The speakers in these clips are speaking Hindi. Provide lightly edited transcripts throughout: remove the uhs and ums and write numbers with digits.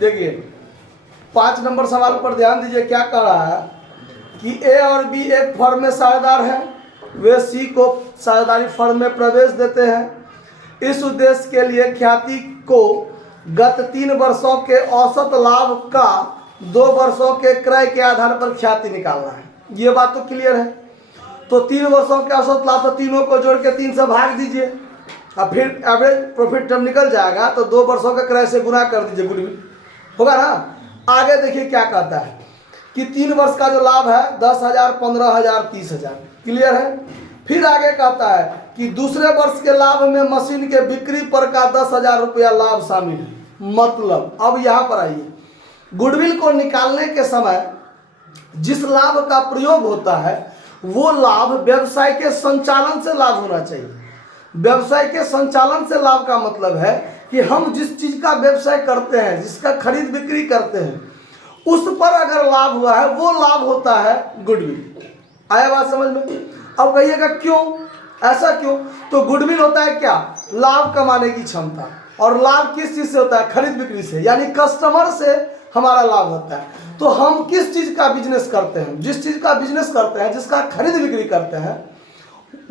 देखिए 5 नंबर सवाल पर ध्यान दीजिए, क्या कह रहा है कि ए और बी एक फर्म में साझेदार हैं, वे सी को साझेदारी फर्म में प्रवेश देते हैं। इस उद्देश्य के लिए ख्याति को गत 3 वर्षों के औसत लाभ का 2 वर्षों के क्रय के आधार पर ख्याति निकालना है। ये बात तो क्लियर है। तो 3 वर्षों के औसत लाभ, तो तीनों को जोड़ के 3 से भाग दीजिए, अब फिर एवरेज प्रॉफिट जब निकल जाएगा तो 2 वर्षों के क्रय से गुना कर दीजिए, गुडविल होगा ना। आगे देखिए क्या कहता है कि 3 वर्ष का जो लाभ है 10,000, 15,000, 30,000, क्लियर है। फिर आगे कहता है कि दूसरे वर्ष के लाभ में मशीन के बिक्री पर का 10,000 रुपया लाभ शामिल है। मतलब अब यहाँ पर आइए, गुडविल को निकालने के समय जिस लाभ का प्रयोग होता है वो लाभ व्यवसाय के संचालन से लाभ होना चाहिए। व्यवसाय के संचालन से लाभ का मतलब है कि हम जिस चीज का व्यवसाय करते हैं, जिसका खरीद बिक्री करते हैं, उस पर अगर लाभ हुआ है वो लाभ होता है गुडविल। आया बात समझ में? अब कहिएगा क्यों, ऐसा क्यों? तो गुडविल होता है क्या? लाभ कमाने की क्षमता। और लाभ किस चीज से होता है? खरीद बिक्री से, यानी कस्टमर से हमारा लाभ होता है। तो हम किस चीज का बिजनेस करते हैं, जिस चीज का बिजनेस करते हैं, जिसका खरीद बिक्री करते हैं,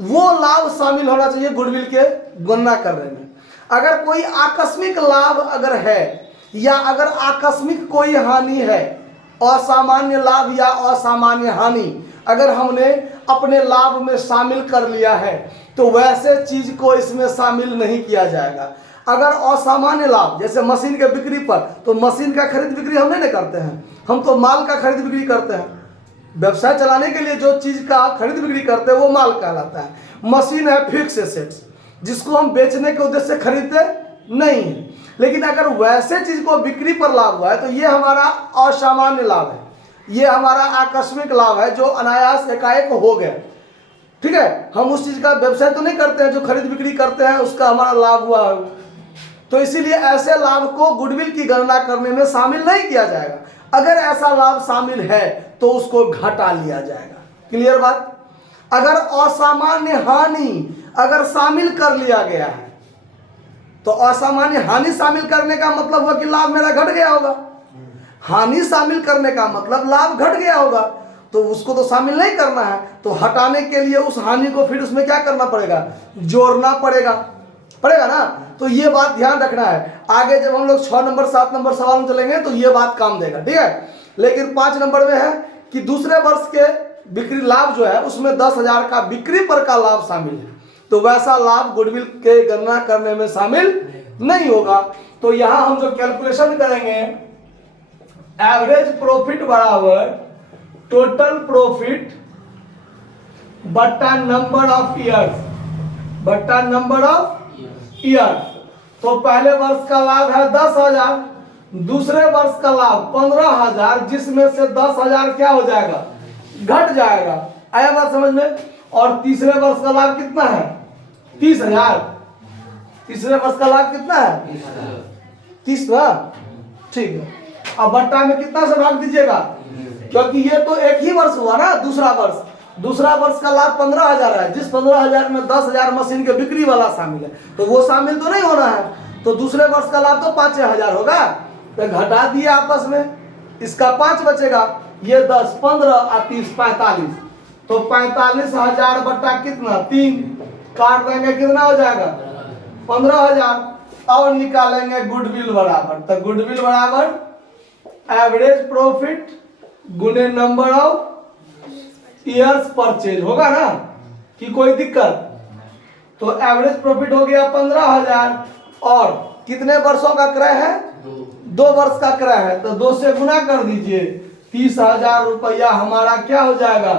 वो लाभ शामिल होना चाहिए गुडविल के गणना करने में। अगर कोई आकस्मिक लाभ अगर है या अगर आकस्मिक कोई हानि है, असामान्य लाभ या असामान्य हानि अगर हमने अपने लाभ में शामिल कर लिया है तो वैसे चीज को इसमें शामिल नहीं किया जाएगा। अगर असामान्य लाभ जैसे मशीन के बिक्री पर, तो मशीन का खरीद बिक्री हम नहीं करते हैं, हम तो माल का खरीद बिक्री करते हैं। व्यवसाय चलाने के लिए जो चीज का खरीद बिक्री करते हैं वो माल कहलाता है। मशीन है फिक्स एसेट्स, जिसको हम बेचने के उद्देश्य से खरीदते नहीं है। लेकिन अगर वैसे चीज को बिक्री पर लाभ हुआ है तो ये हमारा असामान्य लाभ है, ये हमारा आकस्मिक लाभ है जो अनायास एकाएक हो गया। ठीक है, हम उस चीज का व्यवसाय तो नहीं करते हैं, जो खरीद बिक्री करते हैं उसका हमारा लाभ हुआ है। तो इसीलिए ऐसे लाभ को गुडविल की गणना करने में शामिल नहीं किया जाएगा। अगर ऐसा लाभ शामिल है तो उसको घटा लिया जाएगा। क्लियर बात? अगर असामान्य हानि अगर शामिल कर लिया गया है तो असामान्य हानि शामिल करने का मतलब हुआ कि लाभ मेरा घट गया होगा, हानि शामिल करने का मतलब लाभ घट गया होगा, तो उसको तो शामिल नहीं करना है। तो हटाने के लिए उस हानि को फिर उसमें क्या करना पड़ेगा? जोड़ना पड़ेगा ना। तो ये बात ध्यान रखना है। आगे जब हम लोग 6 नंबर 7 नंबर सवाल में चलेंगे तो ये बात काम देगा। ठीक है, लेकिन 5 नंबर में है कि दूसरे वर्ष के बिक्री लाभ जो है उसमें 10,000 का बिक्री पर का लाभ शामिल है, तो वैसा लाभ गुडविल के गणना करने में शामिल नहीं होगा। तो यहां हम जो कैलकुलेशन करेंगे, एवरेज प्रॉफिट बराबर टोटल प्रॉफिट बट्टा नंबर ऑफ ईयर्स, बट्टा नंबर ऑफ ईयर्स। तो पहले वर्ष का लाभ है 10,000, दूसरे वर्ष का लाभ 15,000, जिसमें से 10,000 क्या हो जाएगा? घट जाएगा। आया बात समझ में? और तीसरे वर्ष का लाभ कितना है? 30,000। तीसरे वर्ष का लाभ कितना है? 30 ना? ठीक है। अब बट्टा में कितना से भाग दीजिएगा? क्योंकि ये तो एक ही वर्ष हुआ ना, दूसरा वर्ष का लाभ 15,000 है, जिस 15,000 में 10,000 मशीन के बिक्री वाला शामिल है, तो वो शामिल तो नहीं होना है। तो दूसरे वर्ष का लाभ तो 5,000 होगा, तो घटा दिए आपस में, इसका 5 बचेगा, ये 10, 15 और 30, 45। तो 45,000 बट्टा कितना? 3 काट देंगे, कितना हो जाएगा? 15,000। और निकालेंगे गुडविल बराबर, तो गुडविल बराबर एवरेज प्रॉफिट गुने नंबर ऑफ ईयर्स परचेज होगा ना, कि कोई दिक्कत? तो एवरेज प्रॉफिट हो गया 15,000 और कितने वर्षों का क्रय है? 2 वर्ष का क्रय है, तो 2 से गुना कर दीजिए, 30,000 रुपया हमारा क्या हो जाएगा?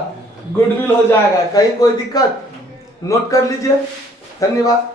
गुडविल हो जाएगा। कहीं कोई दिक्कत? नोट कर लीजिए। धन्यवाद।